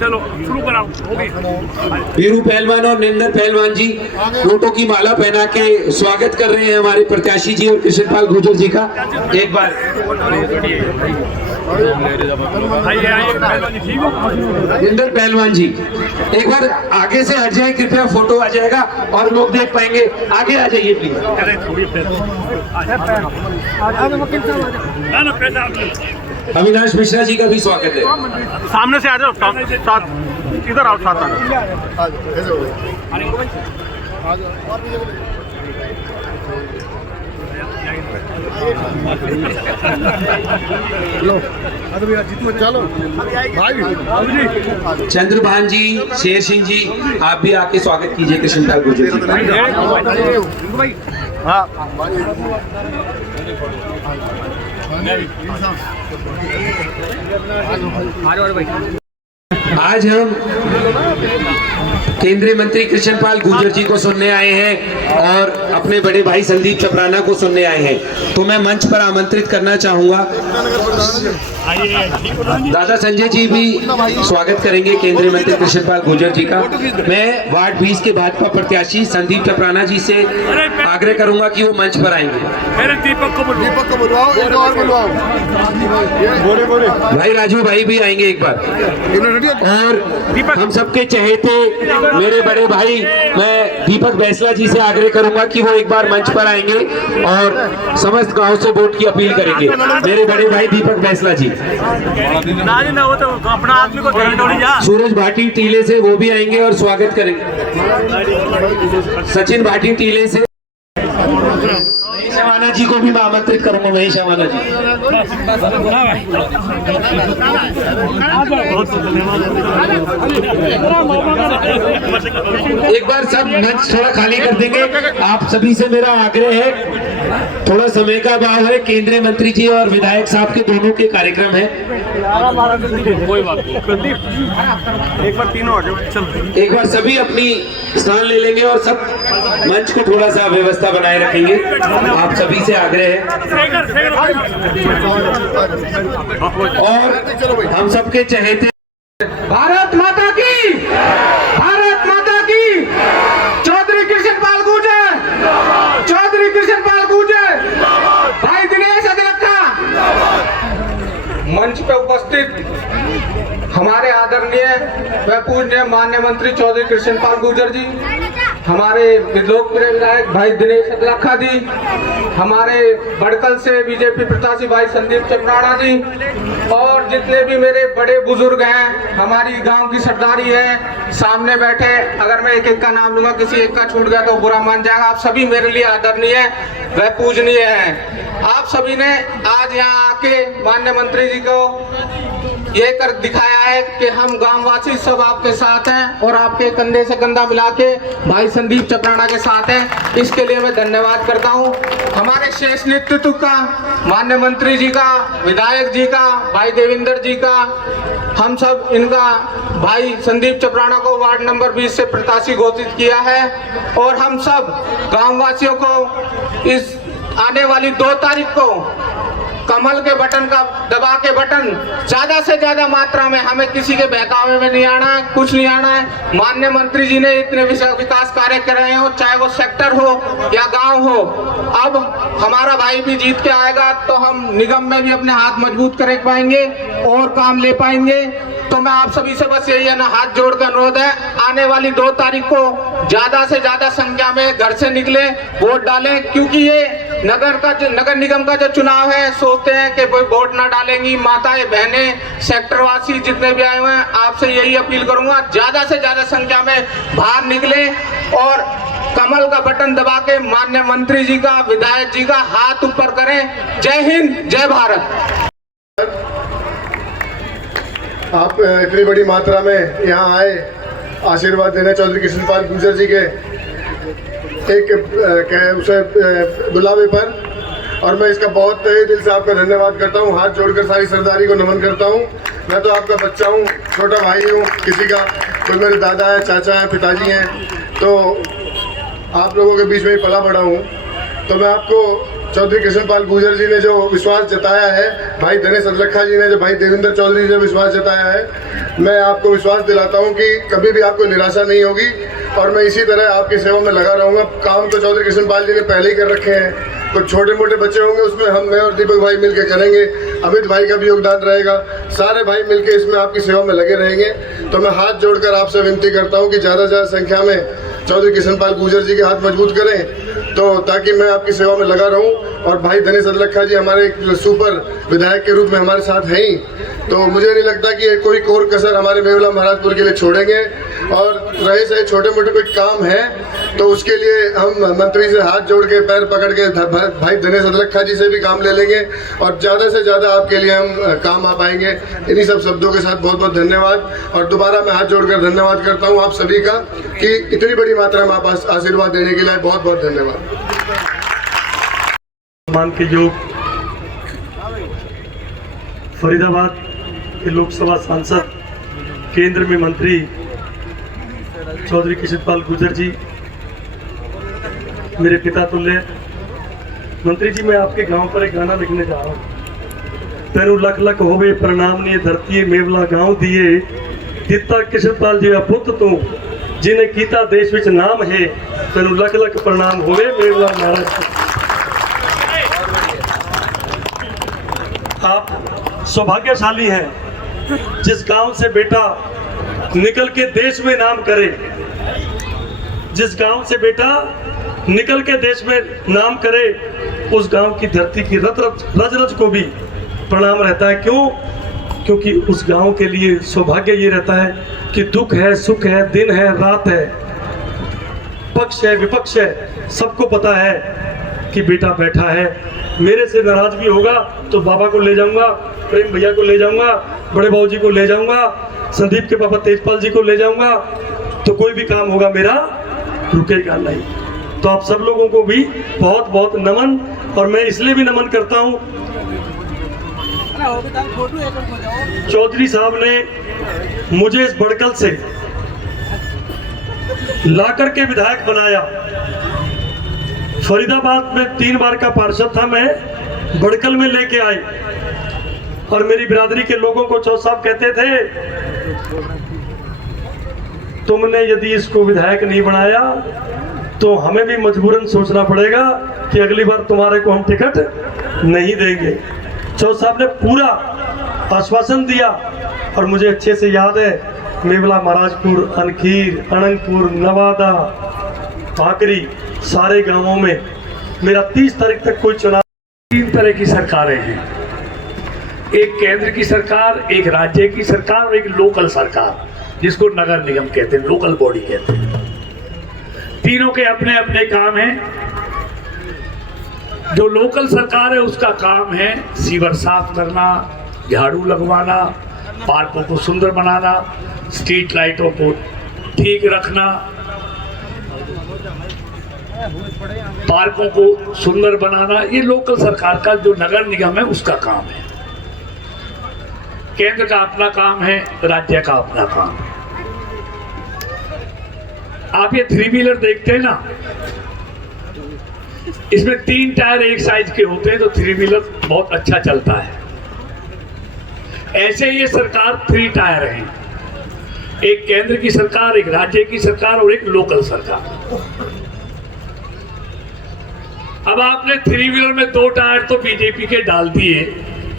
चलो शुरू कराओ। वीरू पहलवान और निंदर पहलवान जी वोटों की माला पहना के स्वागत कर रहे हैं हमारे प्रत्याशी जी और कृष्णपाल गुर्जर जी का। एक बार निंदर पहलवान जी एक बार आगे से हट जाए कृपया, फोटो आ जाएगा और लोग देख पाएंगे। आगे आ जाइए प्लीज। अविनाश मिश्रा जी का भी स्वागत है। सामने से आ जाओ, साथ इधर आओ, साथ आ चलो चंद्रभान जी, शेर सिंह जी, आप भी आके स्वागत कीजिए कृष्णपाल गुर्जर जी का। आज हम केंद्रीय मंत्री कृष्णपाल गुर्जर जी को सुनने आए हैं और अपने बड़े भाई संदीप चपराना को सुनने आए हैं। तो मैं मंच पर आमंत्रित करना चाहूंगा, दादा संजय जी भी स्वागत करेंगे केंद्रीय मंत्री कृष्णपाल गुर्जर जी का। मैं वार्ड 20 के भाजपा प्रत्याशी संदीप चपराना जी से आग्रह करूंगा कि वो मंच पर आएंगे। दीपक को बुलवाओ, एक और बुलवाओ। भाई राजू भाई भी आएंगे एक बार। और हम सबके चहेते मेरे बड़े भाई, मैं दीपक बैसला जी से आग्रह करूंगा कि वो एक बार मंच पर आएंगे और समस्त गांव से वोट की अपील करेंगे। मेरे बड़े भाई दीपक बैसला जी। सूरज भाटी टीले से वो भी आएंगे और स्वागत करेंगे। सचिन भाटी टीले से महेश अवाना जी को भी मैं आमंत्रित करूंगा। महेश अवाना जी एक बार सब मंच थोड़ा खाली कर देंगे। आप सभी से मेरा आग्रह है, थोड़ा समय का अभाव है, केंद्रीय मंत्री जी और विधायक साहब के दोनों के कार्यक्रम है। कोई बात नहीं, एक बार तीनों आ जाओ। एक बार सभी अपनी स्थान ले लेंगे और सब मंच को थोड़ा सा व्यवस्था बनाए रखेंगे। आप सभी से आग्रह है और हम सबके चहेते भारत माता की, भारत माता की, चौधरी कृष्णपाल गुर्जर, चौधरी कृष्णपाल गुर्जर, भाई दिनेश अदलक्का। मंच पे उपस्थित हमारे आदरणीय व पूज्य माननीय मंत्री चौधरी कृष्णपाल गुर्जर जी, हमारे लोकप्रिय विधायक भाई दिनेश अदलक्का जी, हमारे बड़कल से बीजेपी प्रत्याशी भाई संदीप चपराना जी, और जितने भी मेरे बड़े बुजुर्ग हैं, हमारी गांव की सरदारी है सामने बैठे। अगर मैं एक एक का नाम लूंगा, किसी एक का छूट गया तो बुरा मान जाएगा। आप सभी मेरे लिए आदरणीय व पूजनीय हैं। आप सभी ने आज यहाँ आके माननीय मंत्री जी को ये कर दिखाया है कि हम गांववासी सब आपके साथ हैं और आपके कंधे से कंधा मिला के भाई संदीप चपराना के साथ हैं। इसके लिए मैं धन्यवाद करता हूं हमारे शेष नेतृत्व का, माननीय मंत्री जी का, विधायक जी का, भाई देवेंद्र जी का। हम सब इनका भाई संदीप चपराना को वार्ड नंबर 20 से प्रत्याशी घोषित किया है और हम सब गांववासियों को इस आने वाली 2 तारीख को कमल के बटन का दबा के बटन ज्यादा से ज्यादा मात्रा में, हमें किसी के बहकावे में नहीं आना है, कुछ नहीं आना है। माननीय मंत्री जी ने इतने विकास कार्य कर रहे हो, चाहे वो सेक्टर हो या गांव हो। अब हमारा भाई भी जीत के आएगा तो हम निगम में भी अपने हाथ मजबूत कर पाएंगे और काम ले पाएंगे। तो मैं आप सभी से बस यही है ना, हाथ जोड़कर अनुरोध है, आने वाली 2 तारीख को ज्यादा से ज्यादा संख्या में घर से निकले, वोट डालें। क्योंकि ये नगर निगम का जो चुनाव है, सोचते हैं कि कोई वोट ना डालेंगी माताएं बहनें, सेक्टरवासी जितने भी आए हुए हैं, आपसे यही अपील करूंगा, ज्यादा से ज्यादा संख्या में बाहर निकले और कमल का बटन दबा के माननीय मंत्री जी का, विधायक जी का हाथ ऊपर करें। जय हिंद, जय भारत। आप इतनी बड़ी मात्रा में यहाँ आए आशीर्वाद देने चौधरी कृष्णपाल गुर्जर जी के उसे बुलावे पर, और मैं इसका बहुत तहे दिल से आपका धन्यवाद करता हूँ। हाथ जोड़कर सारी सरदारी को नमन करता हूँ। मैं तो आपका बच्चा हूँ, छोटा भाई हूँ किसी का, कोई मेरे दादा है, चाचा है, पिताजी हैं। तो आप लोगों के बीच में ही पला बड़ा हूँ, तो मैं आपको चौधरी कृष्णपाल गुर्जर जी ने जो विश्वास जताया है, भाई दिनेश अदलखा जी ने जो भाई देवेंद्र चौधरी जी ने विश्वास जताया है, मैं आपको विश्वास दिलाता हूं कि कभी भी आपको निराशा नहीं होगी और मैं इसी तरह आपकी सेवा में लगा रहूंगा। काम तो चौधरी कृष्णपाल जी ने पहले ही कर रखे हैं, कुछ छोटे मोटे बच्चे होंगे उसमें मैं और दीपक भाई मिलकर करेंगे, अमित भाई का भी योगदान रहेगा, सारे भाई मिलकर इसमें आपकी सेवा में लगे रहेंगे। तो मैं हाथ जोड़कर आपसे विनती करता हूँ कि ज़्यादा से ज़्यादा संख्या में चौधरी कृष्णपाल गुर्जर जी के हाथ मजबूत करें, तो ताकि मैं आपकी सेवा में लगा रहूं। और भाई दिनेश अदलखा जी हमारे एक सुपर विधायक के रूप में हमारे साथ हैं ही, तो मुझे नहीं लगता कि कोई कोर कसर हमारे मेवला महाराजपुर के लिए छोड़ेंगे। और रहे सही छोटे मोटे कोई काम है तो उसके लिए हम मंत्री से हाथ जोड़ के पैर पकड़ के भाई दिनेश अदलखा जी से भी काम ले लेंगे और ज़्यादा से ज़्यादा आपके लिए हम काम आ पाएंगे। इन्हीं सब शब्दों के साथ बहुत बहुत धन्यवाद। और दोबारा मैं हाथ जोड़कर धन्यवाद करता हूँ आप सभी का कि इतनी बड़ी मात्रा में आप आशीर्वाद देने के लिए बहुत बहुत धन्यवाद। सम्मान के योग फरीदाबाद के लोकसभा सांसद, केंद्र में मंत्री चौधरी कृष्णपाल गुर्जर जी, मेरे पिता तुल्य मंत्री जी, मैं आपके गांव पर एक गाना लिखने जा रहा हूँ। तेरू लख लख होवे प्रणाम निये धरती मेवला गांव दिए, दिता कृष्णपाल जी पुत्र तू जिन्हें कीता देश विच नाम है, तेरू लख लख प्रणाम होवे मेवला महाराज। आप सौभाग्यशाली हैं जिस गांव से बेटा निकल के देश में नाम करे, जिस गांव से बेटा निकल के देश में नाम करे, उस गांव की धरती की रज रज को भी प्रणाम रहता है। क्यों? क्योंकि उस गांव के लिए सौभाग्य ये रहता है कि दुख है, सुख है, दिन है, रात है, पक्ष है, विपक्ष है, सबको पता है कि बेटा बैठा है। मेरे से नाराज भी होगा तो बाबा को ले जाऊंगा, प्रेम भैया को ले जाऊंगा, बड़े बाबू जी को ले जाऊंगा, संदीप के पापा तेजपाल जी को ले जाऊंगा, तो कोई भी काम होगा मेरा रुकेगा नहीं। तो आप सब लोगों को भी बहुत बहुत नमन। और मैं इसलिए भी नमन करता हूं, चौधरी साहब ने मुझे इस बड़कल से लाकर के विधायक बनाया। फरीदाबाद में 3 बार का पार्षद था मैं, बड़कल में लेके आए और मेरी बिरादरी के लोगों को चौधरी साहब कहते थे, तुमने यदि इसको विधायक नहीं बनाया तो हमें भी मजबूरन सोचना पड़ेगा कि अगली बार तुम्हारे को हम टिकट नहीं देंगे। चौधरी साहब ने पूरा आश्वासन दिया और मुझे अच्छे से याद है, मेवला महाराजपुर, अनखीर, अनंगपुर, नवादा, भाकरी, सारे गांवों में मेरा 30 तारीख तक कोई चुनाव। 3 तरह की सरकारें हैं, एक केंद्र की सरकार, एक राज्य की सरकार और एक लोकल सरकार, जिसको नगर निगम कहते हैं, लोकल बॉडी कहते हैं। तीनों के अपने अपने काम हैं। जो लोकल सरकार है उसका काम है सीवर साफ करना, झाड़ू लगवाना, पार्कों को सुंदर बनाना, स्ट्रीट लाइटों को ठीक रखना, पार्कों को सुंदर बनाना। ये लोकल सरकार का, जो नगर निगम है उसका काम है। केंद्र का अपना काम है, राज्य का अपना काम है। आप ये 3 व्हीलर देखते हैं ना, इसमें 3 टायर एक साइज के होते हैं, तो 3 व्हीलर बहुत अच्छा चलता है। ऐसे ये सरकार 3 टायर हैं, एक केंद्र की सरकार, एक राज्य की सरकार और एक लोकल सरकार। अब आपने 3 व्हीलर में 2 टायर तो बीजेपी के डाल दिए,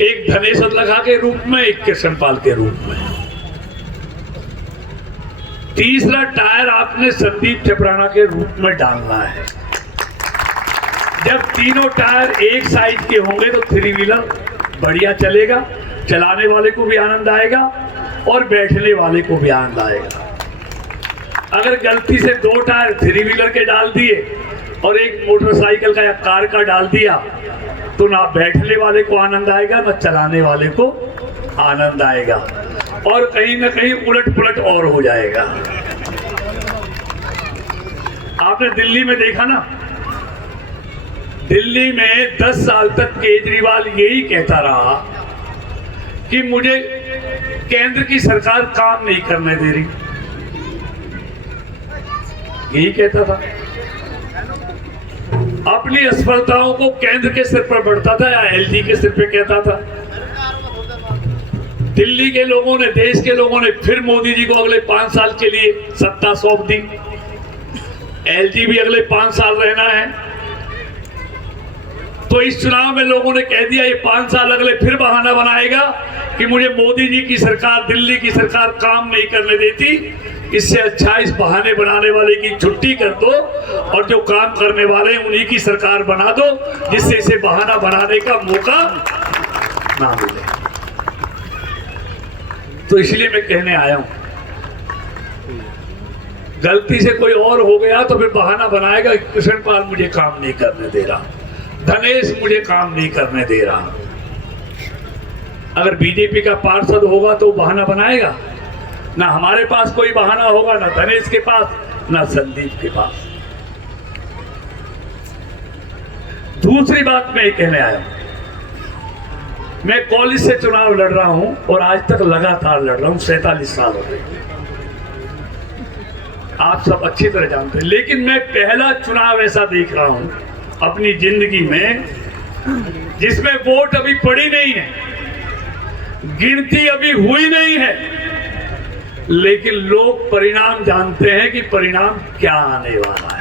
एक दिनेश अदलखा के रूप में, एक कृष्णपाल के रूप में। तीसरा टायर आपने संदीप ठेपराना के रूप में डालना है। जब तीनों टायर एक साइज के होंगे तो 3 व्हीलर बढ़िया चलेगा, चलाने वाले को भी आनंद आएगा और बैठने वाले को भी आनंद आएगा। अगर गलती से 2 टायर 3 व्हीलर के डाल दिए और एक मोटरसाइकिल का या कार का डाल दिया, तो ना बैठने वाले को आनंद आएगा, ना चलाने वाले को आनंद आएगा, और कहीं ना कहीं उलट पुलट और हो जाएगा। आपने दिल्ली में देखा ना, दिल्ली में 10 साल तक केजरीवाल यही कहता रहा कि मुझे केंद्र की सरकार काम नहीं करने दे रही, यही कहता था। अपनी असफलताओं को केंद्र के सिर पर बढ़ता था या एलजी के सिर पे कहता था। दिल्ली के लोगों ने, देश के लोगों ने फिर मोदी जी को अगले 5 साल के लिए सत्ता सौंप दी। एलजी भी अगले 5 साल रहना है। तो इस चुनाव में लोगों ने कह दिया ये 5 साल अगले फिर बहाना बनाएगा कि मुझे मोदी जी की सरकार, दिल्ली की सरकार काम नहीं करने देती। इससे अच्छा इस बहाने बनाने वाले की छुट्टी कर दो और जो काम करने वाले हैं उन्हीं की सरकार बना दो, जिससे इसे बहाना बनाने का मौका ना मिले। तो इसलिए मैं कहने आया हूं, गलती से कोई और हो गया तो फिर बहाना बनाएगा कि कृष्णपाल मुझे काम नहीं करने दे रहा, धनेश मुझे काम नहीं करने दे रहा। अगर बीजेपी का पार्षद होगा तो बहाना बनाएगा? ना हमारे पास कोई बहाना होगा, ना धनेश के पास, ना संदीप के पास। दूसरी बात मैं ये कहने आया हूं, मैं कॉलेज से चुनाव लड़ रहा हूं और आज तक लगातार लड़ रहा हूं, 47 साल हो गए, आप सब अच्छी तरह जानते हैं। लेकिन मैं पहला चुनाव ऐसा देख रहा हूं अपनी जिंदगी में जिसमें वोट अभी पड़ी नहीं है, गिनती अभी हुई नहीं है, लेकिन लोग परिणाम जानते हैं कि परिणाम क्या आने वाला है।